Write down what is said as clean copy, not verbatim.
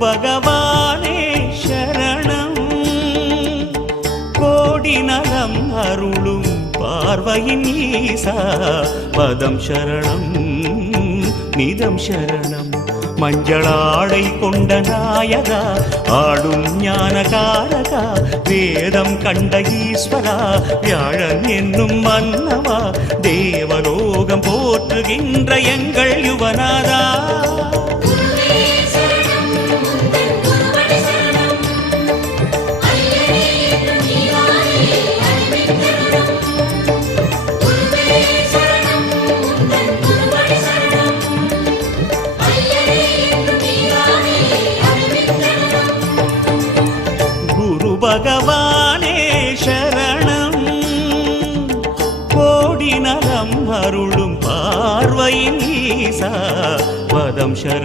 பகவானே சரணம் கோடி நலம் அருளும் பார்வையின் ஈசா பதம் சரணம் நிதம் சரணம் மஞ்சளாடை கொண்ட நாயகா ஆடும் ஞானகாரகா வேதம் கண்ட ஈஸ்வரா வியாழன் என்னும் மன்னவா தேவலோகம் போற்றுகின்ற எங்கள் யுவனாதா பகவானே சரணம் கோடி நலம் அருளும் பார்வையின் ஈசா பதம் சரணம்